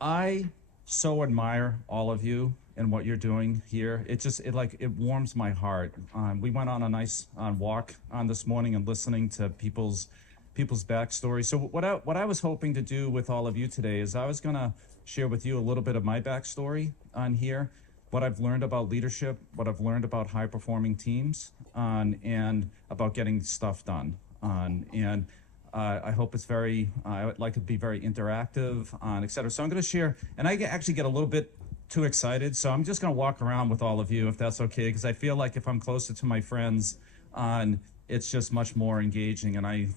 I so admire all of you and what you're doing here. It warms my heart. We went on a nice walk this morning and listening to people's backstory. So what I was hoping to do with all of you today is I was gonna share with you a little bit of my backstory on here, what I've learned about leadership, what I've learned about high performing teams, and about getting stuff done. And I hope it's I would like it to be very interactive, et cetera. So I'm going to share, and actually get a little bit too excited. So I'm just going to walk around with all of you, if that's okay, because I feel like if I'm closer to my friends, it's just much more engaging, and I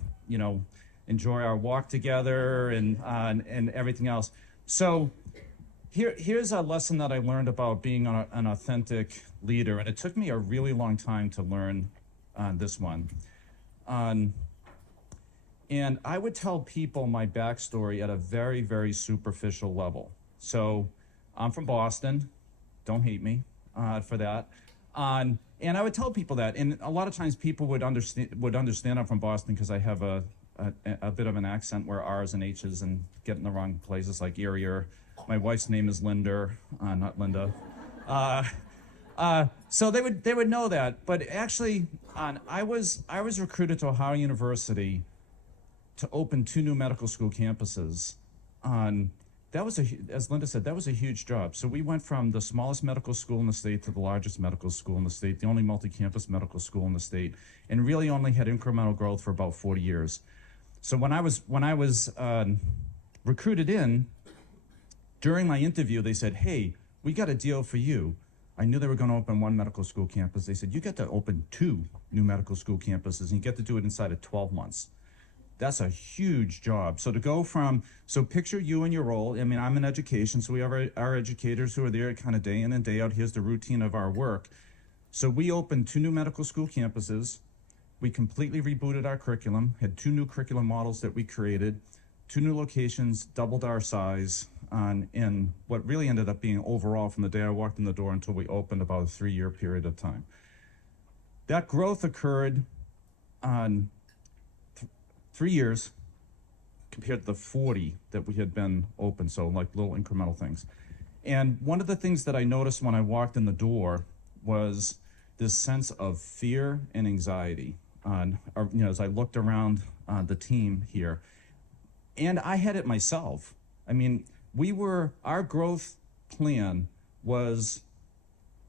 enjoy our walk together and everything else. So here's a lesson that I learned about being an authentic leader, and it took me a really long time to learn this one. And I would tell people my backstory at a very, very superficial level. So I'm from Boston. Don't hate me for that. And I would tell people that. And a lot of times people would understand I'm from Boston because I have a bit of an accent where R's and H's and get in the wrong places, like area. My wife's name is Linda, not Linda. So they would know that. But actually, I was recruited to Ohio University to open 2 new medical school campuses. That was, as Linda said, that was a huge job. So we went from the smallest medical school in the state to the largest medical school in the state, the only multi-campus medical school in the state, and really only had incremental growth for about 40 years. So when I was recruited in, during my interview, they said, "Hey, we got a deal for you." I knew they were going to open 1 medical school campus. They said, "You get to open 2 new medical school campuses, and you get to do it inside of 12 months. That's a huge job. So picture you in your role. I mean, I'm in education, so we have our educators who are there kind of day in and day out. Here's the routine of our work. So we opened 2 new medical school campuses. We completely rebooted our curriculum, had 2 new curriculum models that we created, 2 new locations, doubled our size, in what really ended up being overall from the day I walked in the door until we opened about a 3-year period of time. That growth occurred on 3 years compared to the 40 that we had been open, so like little incremental things. And one of the things that I noticed when I walked in the door was this sense of fear and anxiety as I looked around the team here. And I had it myself. I mean, our growth plan was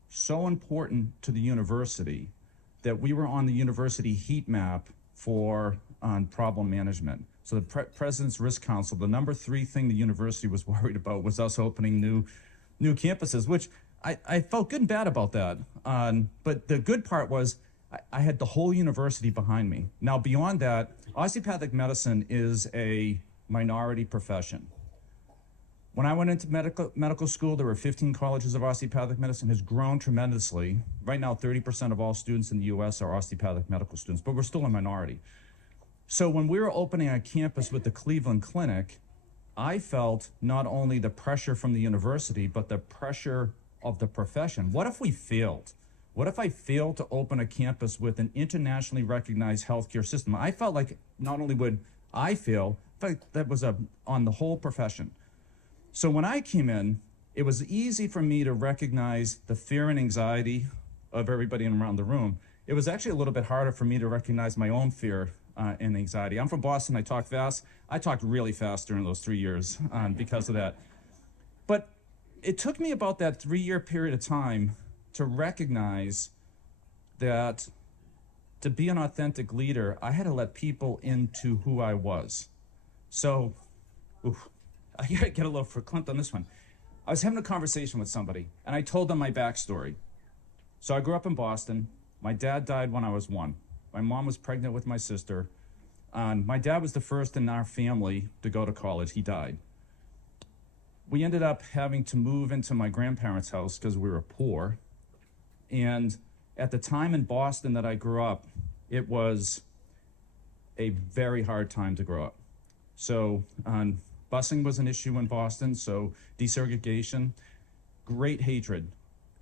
so important to the university that we were on the university heat map for problem management. So the President's Risk Council, the number 3 thing the university was worried about was us opening new campuses, which I felt good and bad about that. But the good part was I had the whole university behind me. Now, beyond that, osteopathic medicine is a minority profession. When I went into medical school, there were 15 colleges of osteopathic medicine. Has grown tremendously. Right now, 30% of all students in the U.S. are osteopathic medical students, but we're still a minority. So when we were opening a campus with the Cleveland Clinic, I felt not only the pressure from the university, but the pressure of the profession. What if we failed? What if I failed to open a campus with an internationally recognized healthcare system? I felt like not only would I fail, but that was on the whole profession. So when I came in, it was easy for me to recognize the fear and anxiety of everybody around the room. It was actually a little bit harder for me to recognize my own fear and anxiety. I'm from Boston, I talk fast. I talked really fast during those 3 years because of that. But it took me about that 3-year period of time to recognize that to be an authentic leader, I had to let people into who I was. So, I gotta get a little verklempt on this one. I was having a conversation with somebody, and I told them my backstory. So I grew up in Boston. My dad died when I was 1. My mom was pregnant with my sister. My dad was the first in our family to go to college. He died. We ended up having to move into my grandparents' house because we were poor. And at the time in Boston that I grew up, it was a very hard time to grow up. So busing was an issue in Boston, so desegregation, great hatred,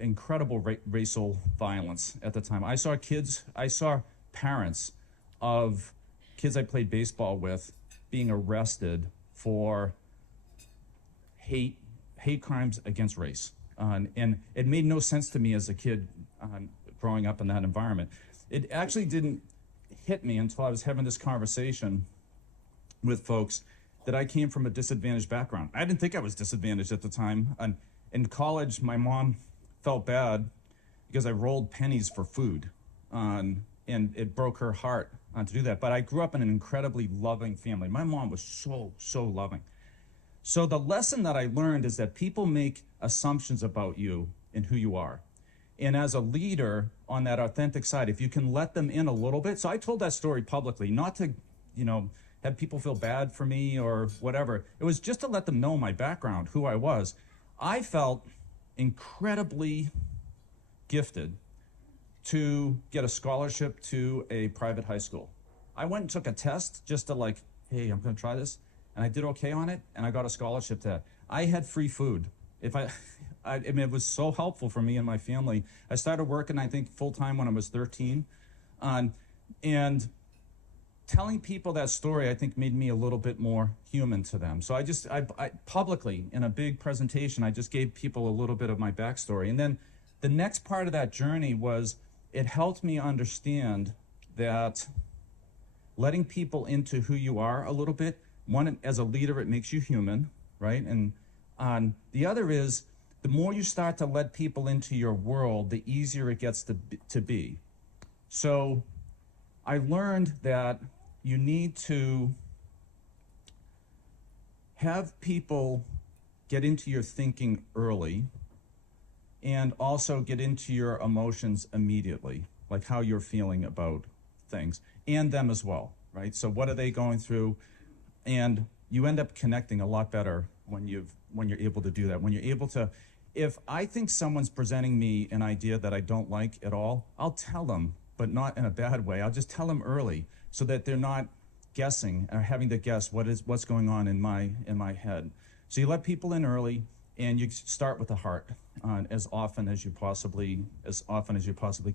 incredible racial violence at the time. I saw parents of kids I played baseball with being arrested for hate crimes against race. And it made no sense to me as a kid growing up in that environment. It actually didn't hit me until I was having this conversation with folks that I came from a disadvantaged background. I didn't think I was disadvantaged at the time. And in college, my mom felt bad because I rolled pennies for food. And it broke her heart to do that. But I grew up in an incredibly loving family. My mom was so loving. So the lesson that I learned is that people make assumptions about you and who you are. And as a leader on that authentic side, if you can let them in a little bit. So I told that story publicly, not to, have people feel bad for me or whatever. It was just to let them know my background, who I was. I felt incredibly gifted to get a scholarship to a private high school. I went and took a test just to hey, I'm gonna try this. And I did okay on it, and I got a scholarship to that. I had free food. I mean, it was so helpful for me and my family. I started working, I think, full-time when I was 13. And telling people that story, I think, made me a little bit more human to them. So I publicly, in a big presentation, I just gave people a little bit of my backstory. And then the next part of that journey was, it helped me understand that letting people into who you are a little bit, one, as a leader, it makes you human, right? And the other is, the more you start to let people into your world, the easier it gets to be. So I learned that you need to have people get into your thinking early and also get into your emotions immediately, like how you're feeling about things, and them as well, right? So what are they going through? And you end up connecting a lot better when you're able to do that. When you're able to, if I think someone's presenting me an idea that I don't like at all, I'll tell them, but not in a bad way. I'll just tell them early so that they're not guessing or having to guess what's going on in my head. So you let people in early, and you start with the heart as often as you possibly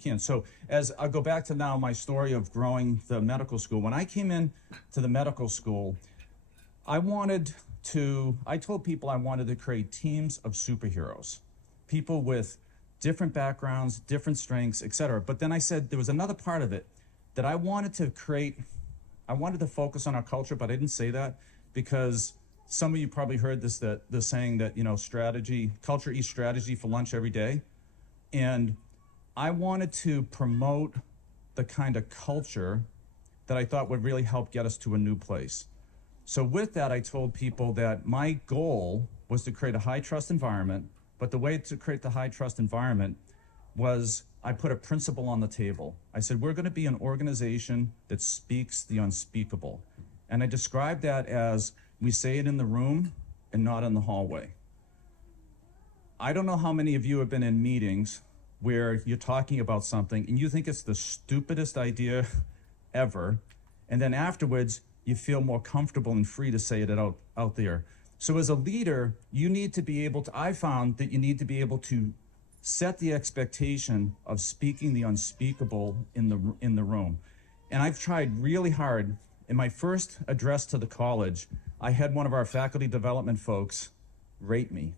can. So as I go back to now my story of growing the medical school, when I came in to the medical school, I told people I wanted to create teams of superheroes, people with different backgrounds, different strengths, etc. But then I said there was another part of it that I wanted to focus on our culture, but I didn't say that because some of you probably heard the saying that, culture eats strategy for lunch every day. And I wanted to promote the kind of culture that I thought would really help get us to a new place. So with that, I told people that my goal was to create a high trust environment, but the way to create the high trust environment was I put a principle on the table. I said, we're going to be an organization that speaks the unspeakable. And I described that as we say it in the room and not in the hallway. I don't know how many of you have been in meetings where you're talking about something and you think it's the stupidest idea ever, and then afterwards you feel more comfortable and free to say it out there. So as a leader, you need to be able to, I found that you need to be able to set the expectation of speaking the unspeakable in the room. And I've tried really hard. In my first address to the college, I had one of our faculty development folks rate me.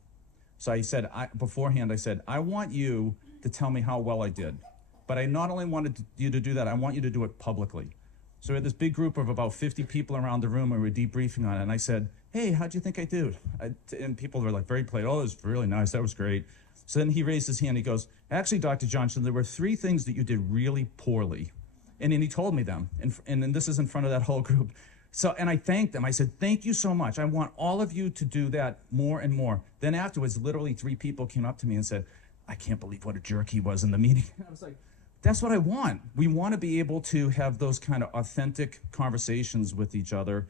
So I said, beforehand, I said, I want you to tell me how well I did. But I not only wanted you to do that, I want you to do it publicly. So we had this big group of about 50 people around the room, and we were debriefing on it. And I said, hey, how'd you think I did? And people were very polite. Oh, it was really nice. That was great. So then he raised his hand. He goes, actually, Dr. Johnson, there were 3 things that you did really poorly. And then he told me them. And then this is in front of that whole group. So, and I thanked them. I said, thank you so much. I want all of you to do that more and more. Then afterwards, literally 3 people came up to me and said, I can't believe what a jerk he was in the meeting. I was like, that's what I want. We want to be able to have those kind of authentic conversations with each other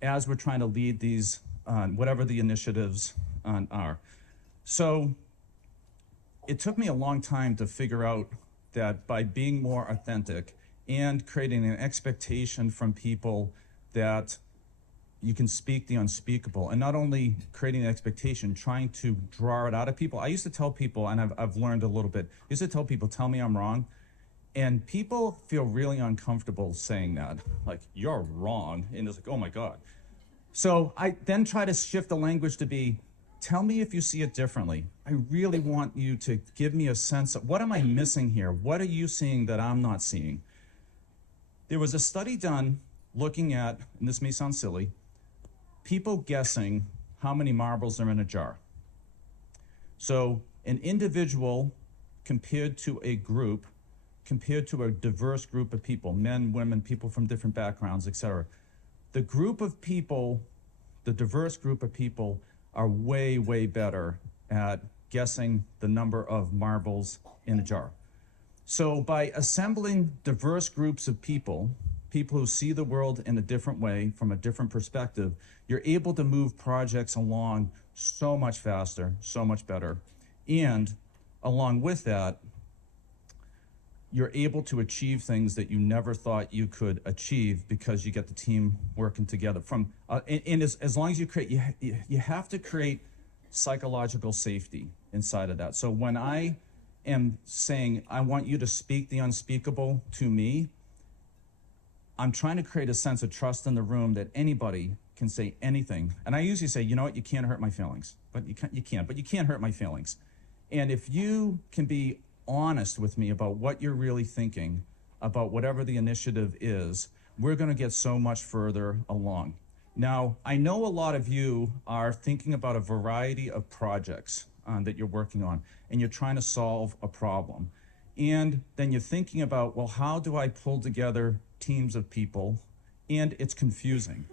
as we're trying to lead these, whatever the initiatives are. So it took me a long time to figure out that by being more authentic and creating an expectation from people that you can speak the unspeakable, and not only creating an expectation, trying to draw it out of people. I used to tell people, and I've learned a little bit, I used to tell people, tell me I'm wrong. And people feel really uncomfortable saying that, like, you're wrong. And it's like, oh my God. So I then try to shift the language to be, Tell me if you see it differently. I really want you to give me a sense of what am I missing here? What are you seeing that I'm not seeing? There was a study done looking at, and this may sound silly, people guessing how many marbles are in a jar. So an individual compared to a group, compared to a diverse group of people, men, women, people from different backgrounds, etc. The group of people, the diverse group of people are way, way better at guessing the number of marbles in a jar. So by assembling diverse groups of people, people who see the world in a different way, from a different perspective, you're able to move projects along so much faster, so much better. And along with that, you're able to achieve things that you never thought you could achieve because you get the team working together. And as long as you create, you have to create psychological safety inside of that. So when I am saying, I want you to speak the unspeakable to me, I'm trying to create a sense of trust in the room that anybody can say anything. And I usually say, you know what, you can't hurt my feelings. But you can't hurt my feelings. And if you can be honest with me about what you're really thinking about whatever the initiative is, we're going to get so much further along. Now, I know a lot of you are thinking about a variety of projects that you're working on, and you're trying to solve a problem. And then you're thinking about, well, how do I pull together teams of people? And it's confusing.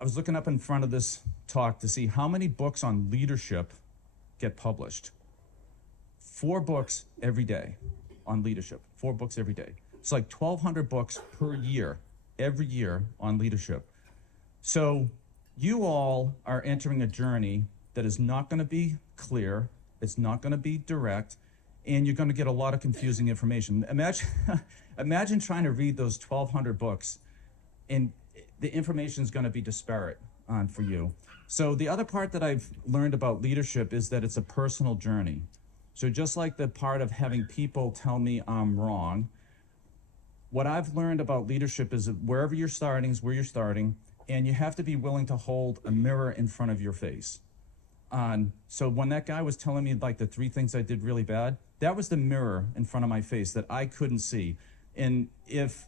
I was looking up in front of this talk to see how many books on leadership get published. 4 books every day on leadership, 4 books every day. It's like 1,200 books per year, every year on leadership. So you all are entering a journey that is not going to be clear, it's not going to be direct, and you're going to get a lot of confusing information. Imagine trying to read those 1,200 books, and the information is going to be disparate for you. So the other part that I've learned about leadership is that it's a personal journey. So just like the part of having people tell me I'm wrong, what I've learned about leadership is that wherever you're starting is where you're starting, and you have to be willing to hold a mirror in front of your face. So when that guy was telling me like the 3 things I did really bad, that was the mirror in front of my face that I couldn't see. And if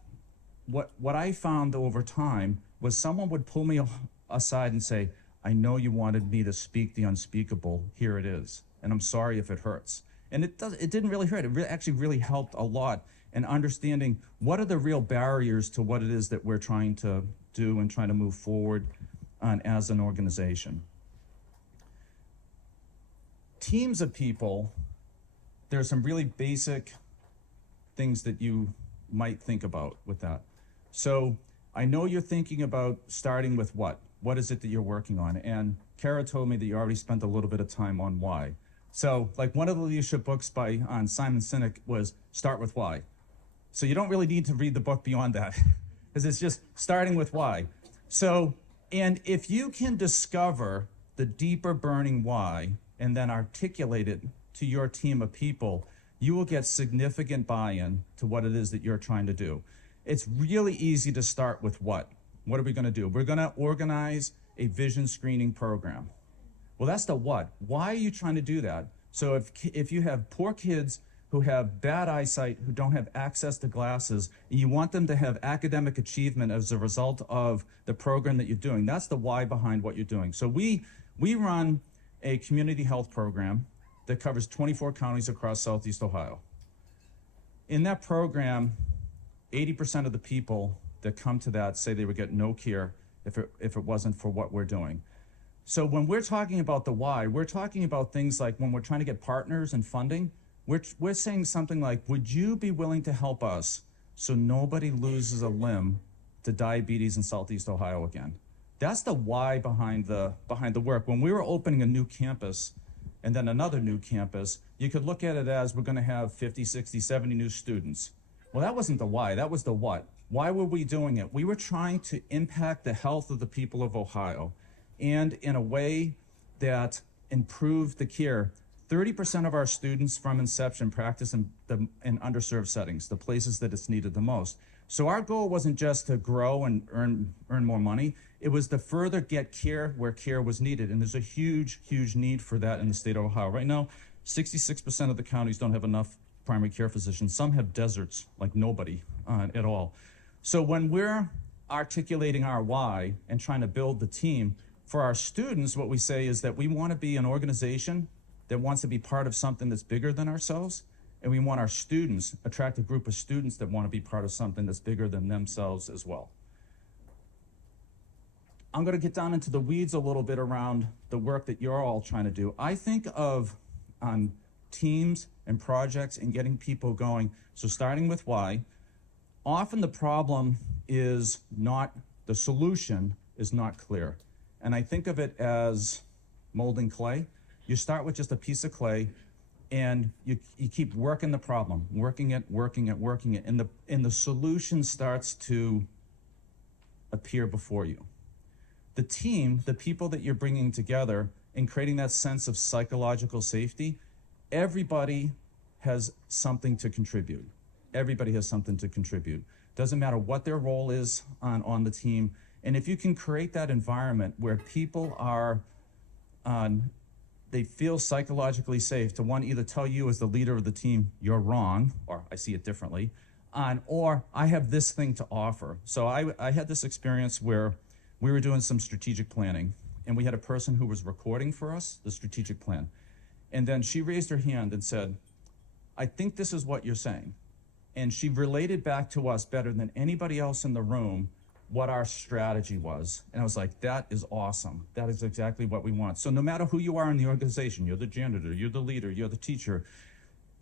what I found over time was someone would pull me aside and say, I know you wanted me to speak the unspeakable, here it is. And I'm sorry if it hurts. And it didn't really hurt. It actually really helped a lot in understanding what are the real barriers to what it is that we're trying to do and trying to move forward on as an organization. Teams of people, there are some really basic things that you might think about with that. So I know you're thinking about starting with what? What is it that you're working on? And Kara told me that you already spent a little bit of time on why. So like one of the leadership books on Simon Sinek was Start with Why. So you don't really need to read the book beyond that because it's just starting with why. So, and if you can discover the deeper burning why and then articulate it to your team of people, you will get significant buy-in to what it is that you're trying to do. It's really easy to start with what? What are we going to do? We're going to organize a vision screening program. Well, that's the what. Why are you trying to do that? So if you have poor kids who have bad eyesight, who don't have access to glasses, and you want them to have academic achievement as a result of the program that you're doing, that's the why behind what you're doing. So we run a community health program that covers 24 counties across Southeast Ohio. In that program, 80% of the people that come to that say they would get no care if it wasn't for what we're doing. So when we're talking about the why, we're talking about things like when we're trying to get partners and funding, we're saying something like, would you be willing to help us so nobody loses a limb to diabetes in Southeast Ohio again? That's the why behind the work. When we were opening a new campus and then another new campus, you could look at it as we're going to have 50, 60, 70 new students. Well, that wasn't the why, that was the what. Why were we doing it? We were trying to impact the health of the people of Ohio, and in a way that improved the care. 30% of our students from inception practice in underserved settings, the places that it's needed the most. So our goal wasn't just to grow and earn more money. It was to further get care where care was needed. And there's a huge, huge need for that in the state of Ohio. Right now, 66% of the counties don't have enough primary care physicians. Some have deserts, like nobody at all. So when we're articulating our why and trying to build the team, for our students, what we say is that we want to be an organization that wants to be part of something that's bigger than ourselves. And we want our students, attract a group of students that want to be part of something that's bigger than themselves as well. I'm going to get down into the weeds a little bit around the work that you're all trying to do. I think of teams and projects and getting people going. So starting with why, often the problem is not, the solution is not clear. And I think of it as molding clay. You start with just a piece of clay and you keep working the problem, working it, and the solution starts to appear before you. The team, the people that you're bringing together and creating that sense of psychological safety, everybody has something to contribute. Everybody has something to contribute. Doesn't matter what their role is on the team. And if you can create that environment where people are, they feel psychologically safe to one, either tell you as the leader of the team, you're wrong, or I see it differently, or I have this thing to offer. So I had this experience where we were doing some strategic planning, and we had a person who was recording for us the strategic plan. And then she raised her hand and said, I think this is what you're saying. And she related back to us better than anybody else in the room what our strategy was. And I was like, that is awesome. That is exactly what we want. So no matter who you are in the organization, you're the janitor, you're the leader, you're the teacher,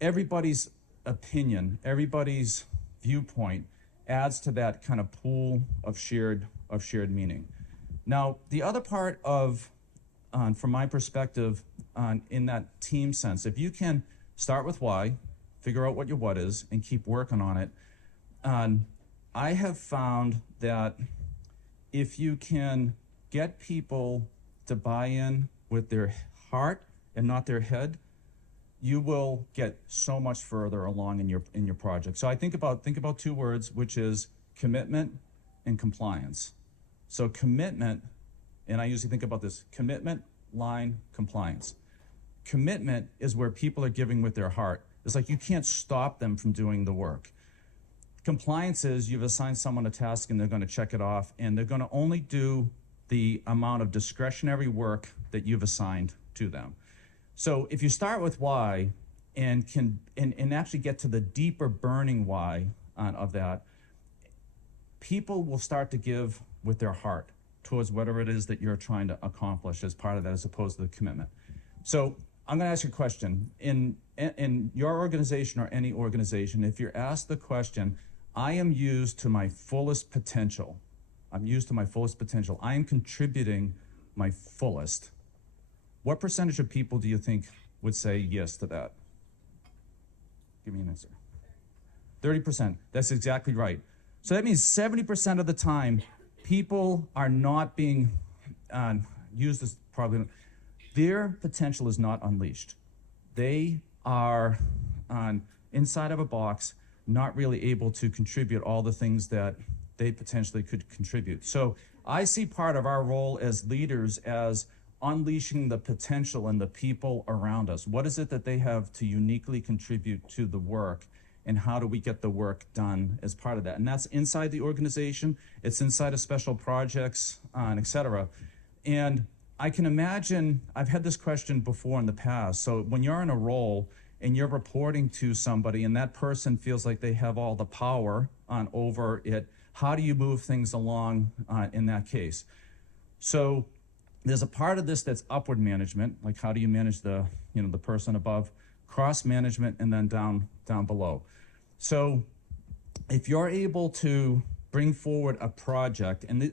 everybody's opinion, everybody's viewpoint adds to that kind of pool of shared meaning. Now, the other part of, from my perspective, in that team sense, if you can start with why, figure out what your what is, and keep working on it, I have found that if you can get people to buy in with their heart and not their head, you will get so much further along in your project. So I think about two words, which is commitment and compliance. So commitment, and I usually think about this, commitment, line, compliance. Commitment is where people are giving with their heart. It's like you can't stop them from doing the work. Compliance is you've assigned someone a task and they're going to check it off, and they're going to only do the amount of discretionary work that you've assigned to them. So if you start with why and can actually get to the deeper burning why of that, people will start to give with their heart towards whatever it is that you're trying to accomplish as part of that, as opposed to the commitment. So I'm going to ask you a question. In your organization or any organization, if you're asked the question, I am used to my fullest potential. I'm used to my fullest potential. I am contributing my fullest. What percentage of people do you think would say yes to that? Give me an answer. 30%. That's exactly right. So that means 70% of the time, people are not being used as probably, their potential is not unleashed. They are inside of a box, not really able to contribute all the things that they potentially could contribute. So I see part of our role as leaders as unleashing the potential in the people around us. What is it that they have to uniquely contribute to the work, and how do we get the work done as part of that? And that's inside the organization, it's inside of special projects, et cetera. And I can imagine, I've had this question before in the past. So when you're in a role and you're reporting to somebody and that person feels like they have all the power over it, how do you move things along in that case? So there's a part of this that's upward management, like how do you manage the person above, cross management, and then down below. So if you're able to bring forward a project, and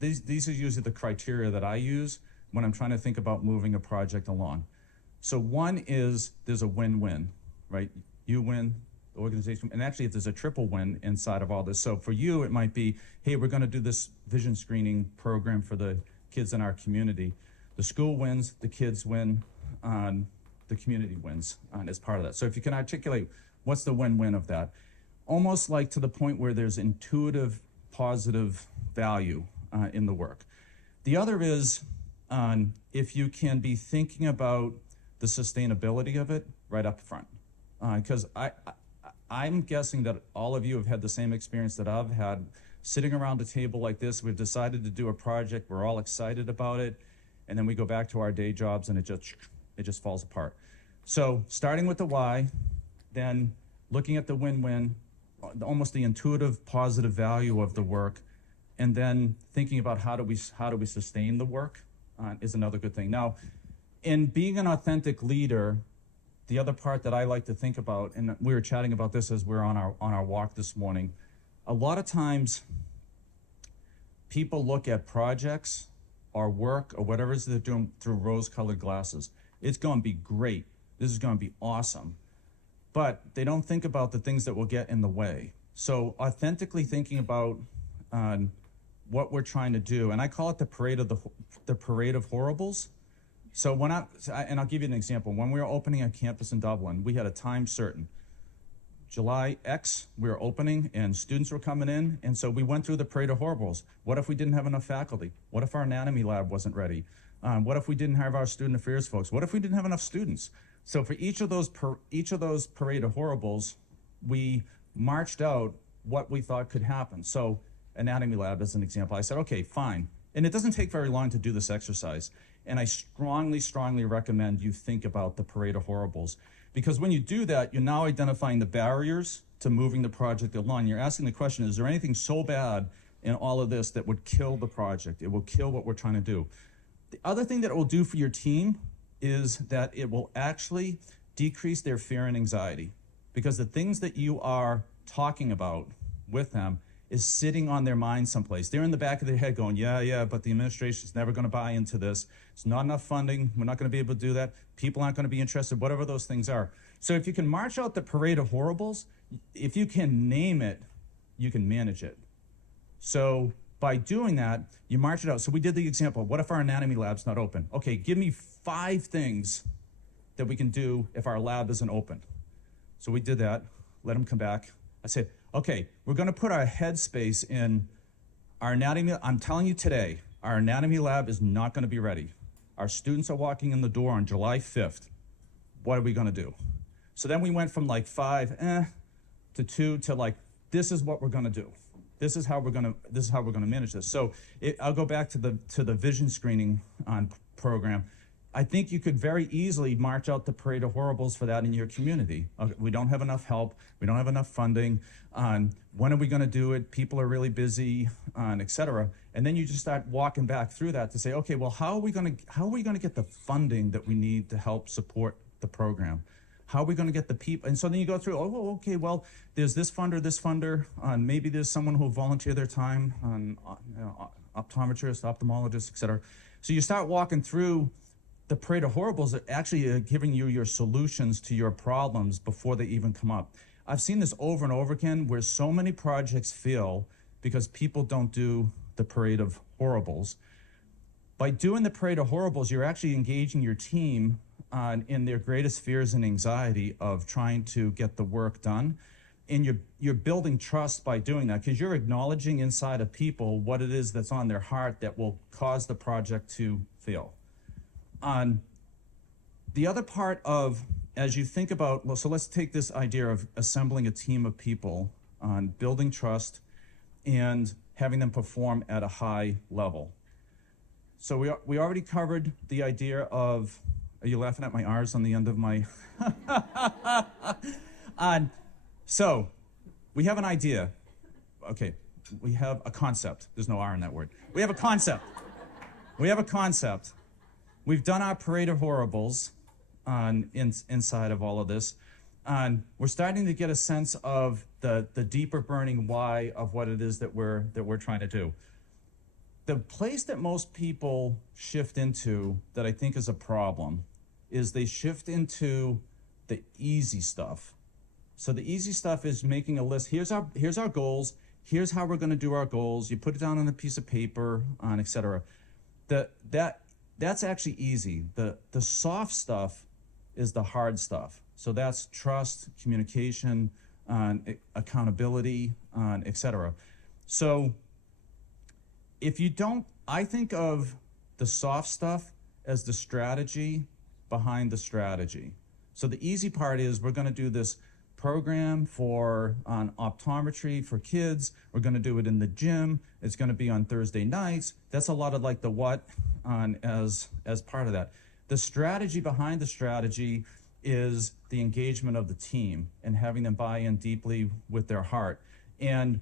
these are usually the criteria that I use when I'm trying to think about moving a project along. So one is there's a win-win, right? You win, the organization, and actually if there's a triple win inside of all this. So for you, it might be, hey, we're going to do this vision screening program for the kids in our community. The school wins, the kids win, the community wins as part of that. So if you can articulate what's the win-win of that, almost like to the point where there's intuitive positive value in the work. The other is if you can be thinking about the sustainability of it right up front. Because I'm guessing that all of you have had the same experience that I've had. Sitting around a table like this, we've decided to do a project, we're all excited about it, and then we go back to our day jobs and it just falls apart. So starting with the why, then looking at the win-win, almost the intuitive positive value of the work, and then thinking about how do we sustain the work is another good thing. Now, in being an authentic leader, the other part that I like to think about, and we were chatting about this as we were on our walk this morning, a lot of times people look at projects or work or whatever it is they're doing through rose-colored glasses. It's going to be great. This is going to be awesome. But they don't think about the things that will get in the way. So authentically thinking about what we're trying to do, and I call it the parade of horribles. So and I'll give you an example. When we were opening a campus in Dublin, we had a time certain. July X, we were opening and students were coming in, and so we went through the parade of horribles. What if we didn't have enough faculty? What if our anatomy lab wasn't ready? What if we didn't have our student affairs folks? What if we didn't have enough students? So for each of those parade of horribles, we marched out what we thought could happen. So anatomy lab as an example, I said, okay, fine. And it doesn't take very long to do this exercise. And I strongly, strongly recommend you think about the parade of horribles. Because when you do that, you're now identifying the barriers to moving the project along. You're asking the question, is there anything so bad in all of this that would kill the project? It will kill what we're trying to do. The other thing that it will do for your team is that it will actually decrease their fear and anxiety. Because the things that you are talking about with them is sitting on their mind someplace. They're in the back of their head going, yeah, but the administration's never going to buy into this. It's not enough funding. We're not going to be able to do that. People aren't going to be interested, whatever those things are. So if you can march out the parade of horribles, if you can name it, you can manage it. So by doing that, you march it out. So we did the example. What if our anatomy lab's not open? Okay, give me 5 things that we can do if our lab isn't open. So we did that. Let them come back. I said, okay, we're going to put our headspace in our anatomy. I'm telling you today, our anatomy lab is not going to be ready. Our students are walking in the door on July 5th. What are we going to do? So then we went from like 5 to 2 to like, this is what we're going to do. This is how we're going to manage this. So I'll go back to the vision screening program. I think you could very easily march out the parade of horribles for that in your community. We don't have enough help. We don't have enough funding. When are we going to do it? People are really busy, et cetera. And then you just start walking back through that to say, okay, well, how are we going to get the funding that we need to help support the program? How are we going to get the people? And so then you go through, oh, okay, well, there's this funder, maybe there's someone who will volunteer their time, optometrist, ophthalmologist, et cetera. So you start walking through the parade of horribles that actually are giving you your solutions to your problems before they even come up. I've seen this over and over again where so many projects fail because people don't do the parade of horribles. By doing the parade of horribles, you're actually engaging your team in their greatest fears and anxiety of trying to get the work done. And you're building trust by doing that because you're acknowledging inside of people what it is that's on their heart that will cause the project to fail. The other part of, as you think about, well, so let's take this idea of assembling a team of people on building trust and having them perform at a high level. So we already covered the idea of, are you laughing at my R's on the end of my? So we have an idea. Okay, we have a concept. There's no R in that word. We have a concept. We've done our parade of horribles inside of all of this. We're starting to get a sense of the deeper burning why of what it is that we're trying to do. The place that most people shift into that I think is a problem is they shift into the easy stuff. So the easy stuff is making a list. Here's our goals. Here's how we're going to do our goals. You put it down on a piece of paper, et cetera. That's actually easy. The soft stuff is the hard stuff. So that's trust, communication, accountability, et cetera. So if you don't, I think of the soft stuff as the strategy behind the strategy. So the easy part is we're going to do this program on optometry for kids. We're going to do it in the gym. It's going to be on Thursday nights. That's a lot of like the what as part of that. The strategy behind the strategy is the engagement of the team and having them buy in deeply with their heart. And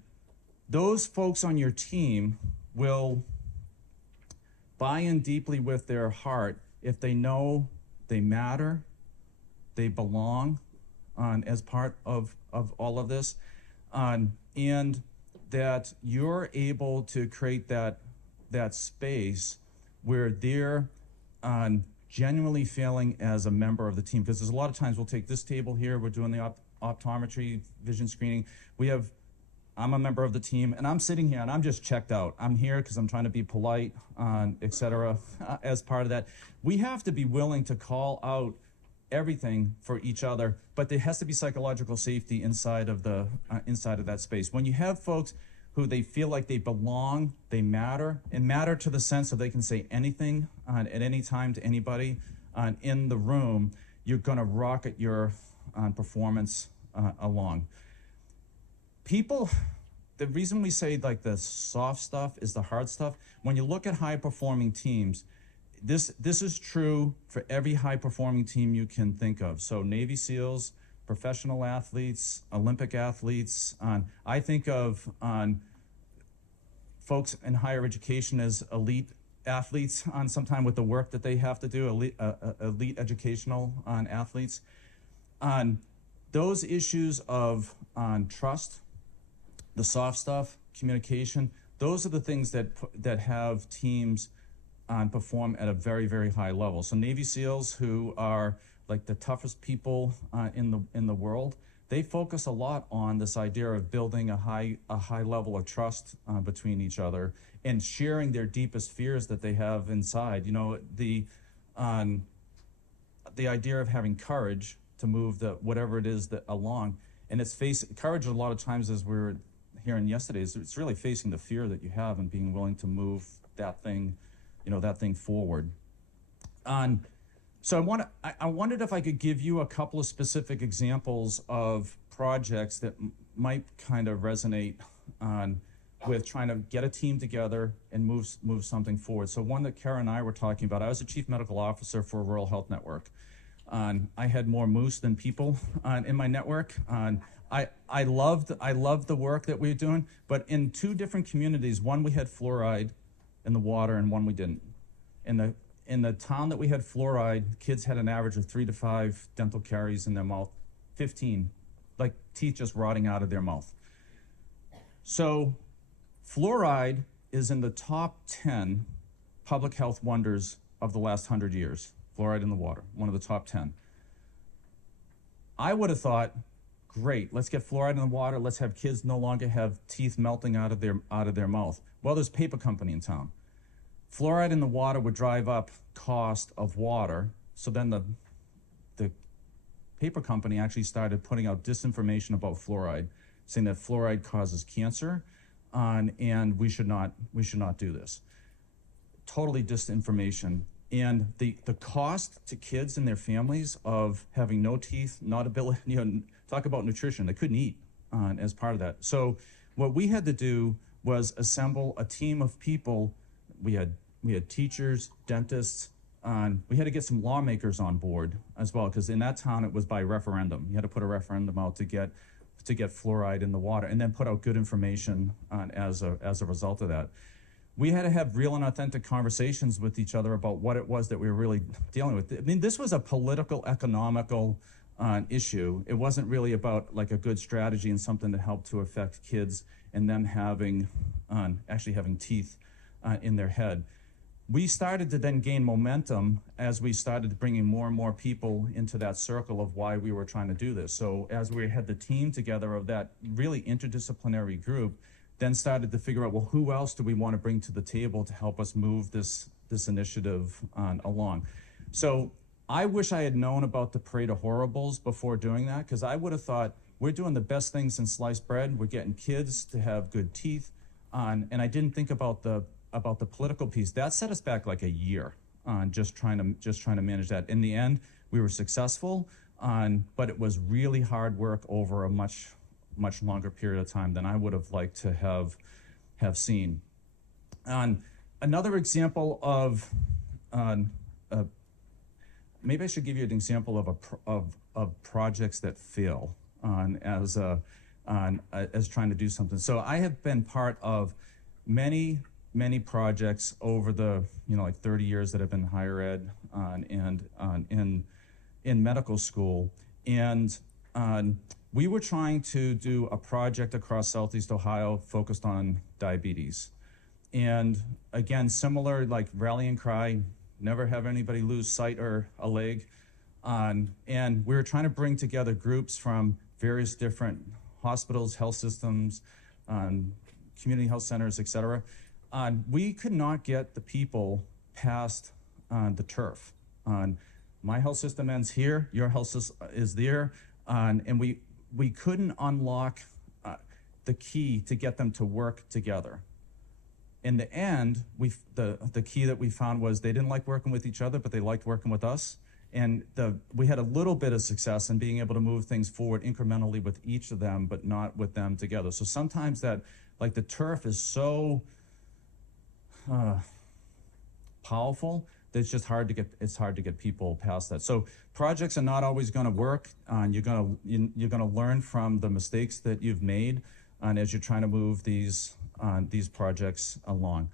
those folks on your team will buy in deeply with their heart if they know they matter, they belong as part of all of this, and that you're able to create that space where they're genuinely feeling as a member of the team. Because there's a lot of times we'll take this table here, we're doing the optometry vision screening. I'm a member of the team, and I'm sitting here, and I'm just checked out. I'm here because I'm trying to be polite, et cetera, as part of that. We have to be willing to call out everything for each other, but there has to be psychological safety inside of that space. When you have folks who they feel like they belong, they matter, and matter to the sense that they can say anything at any time to anybody in the room, you're going to rocket your performance along. The reason we say like the soft stuff is the hard stuff. When you look at high performing teams, this is true for every high performing team you can think of. So Navy SEALs, professional athletes, Olympic athletes. I think of folks in higher education as elite athletes sometime with the work that they have to do, elite educational athletes. Those issues of trust, the soft stuff, communication, those are the things that have teams perform at a very, very high level. So Navy SEALs, who are like the toughest people in the world, they focus a lot on this idea of building a high level of trust between each other and sharing their deepest fears that they have inside. You know, the idea of having courage to move whatever it is that along, and courage a lot of times, as we were hearing yesterday, it's really facing the fear that you have and being willing to move that thing forward. So I wondered if I could give you a couple of specific examples of projects that might kind of resonate with trying to get a team together and move something forward. So one that Kara and I were talking about, I was the chief medical officer for a rural health network. I had more moose than people in my network. I loved the work that we were doing, but in two different communities, one we had fluoride in the water and one we didn't. In the town that we had fluoride, kids had an average of 3 to 5 dental caries in their mouth, 15, like teeth just rotting out of their mouth. So fluoride is in the top 10 public health wonders of the last 100 years. Fluoride in the water, one of the top 10. I would have thought, great, let's get fluoride in the water. Let's have kids no longer have teeth melting out of their mouth. Well, there's a paper company in town. Fluoride in the water would drive up cost of water. So then the paper company actually started putting out disinformation about fluoride, saying that fluoride causes cancer, and we should not do this. Totally disinformation. And the cost to kids and their families of having no teeth, not ability, talk about nutrition, they couldn't eat as part of that. So what we had to do was assemble a team of people. We had teachers, dentists, we had to get some lawmakers on board as well, because in that town it was by referendum. You had to put a referendum out to get fluoride in the water, and then put out good information as a result of that. We had to have real and authentic conversations with each other about what it was that we were really dealing with. I mean, this was a political, economical issue. It wasn't really about like a good strategy and something that helped to affect kids and them actually having teeth in their head. We started to then gain momentum as we started bringing more and more people into that circle of why we were trying to do this. So as we had the team together of that really interdisciplinary group, then started to figure out, well, who else do we want to bring to the table to help us move this initiative along? So I wish I had known about the Parade of Horribles before doing that, because I would have thought, we're doing the best things in sliced bread. We're getting kids to have good teeth. And I didn't think about the about the political piece, that set us back like a year on just trying to manage that. In the end, we were successful, but it was really hard work over a much longer period of time than I would have liked to have seen. Another example of maybe I should give you an example of projects that fail as trying to do something. So I have been part of many projects over the like 30 years that I've been in higher ed and in medical school, and we were trying to do a project across Southeast Ohio focused on diabetes. And again, similar, like rallying cry, never have anybody lose sight or a leg. And we were trying to bring together groups from various different hospitals, health systems, community health centers, et cetera. We could not get the people past the turf. My health system ends here, your health system is there, and we couldn't unlock the key to get them to work together. In the end, the key that we found was they didn't like working with each other, but they liked working with us. And we had a little bit of success in being able to move things forward incrementally with each of them, but not with them together. So sometimes that, like the turf is so powerful that it's just hard to get people past that. So projects are not always going to work. You're gonna learn from the mistakes that you've made, as you're trying to move these projects along.